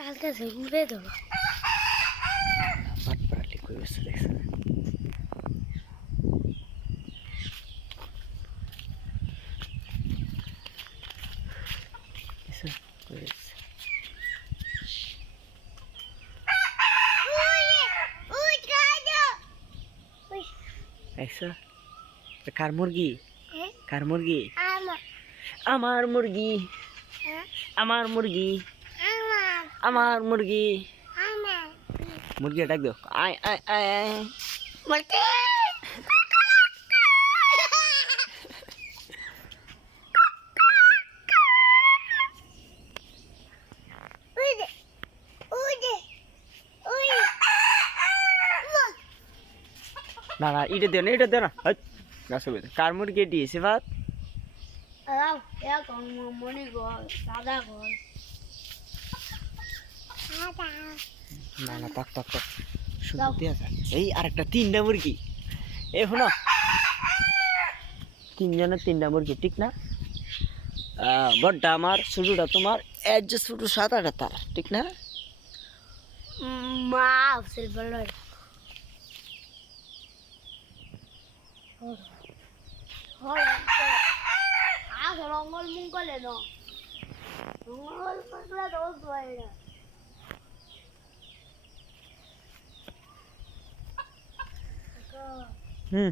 কালকে ঘুরে দেবো। পাট পাড়ালি কই বসে দেখছে এসে কই বসছে দেখছ এটা কার মুরগি? কার মুরগি? আমার। মুরগি। আমার মুরগি। আমার মুরগি মুরগি ডাক দাও আয় আয় আয় আয় না না এটা দেও না এটা দেও না হাট, গাছ হবে কার মুরগি এটি সেফাত মনে গল দাদা গল না না তাক তাক তাক সুন্দর দেওয়া যায় এই আরেকটা তিনটা মুরগি। এ শোনো। তিনজনের তিনটা মুরগি ঠিক না? বড়টা আমার ছোটটা তোমার এর যে ছোট সাত আটটা তার ঠিক না? মা সিলভার না। রঙ্গল હમ.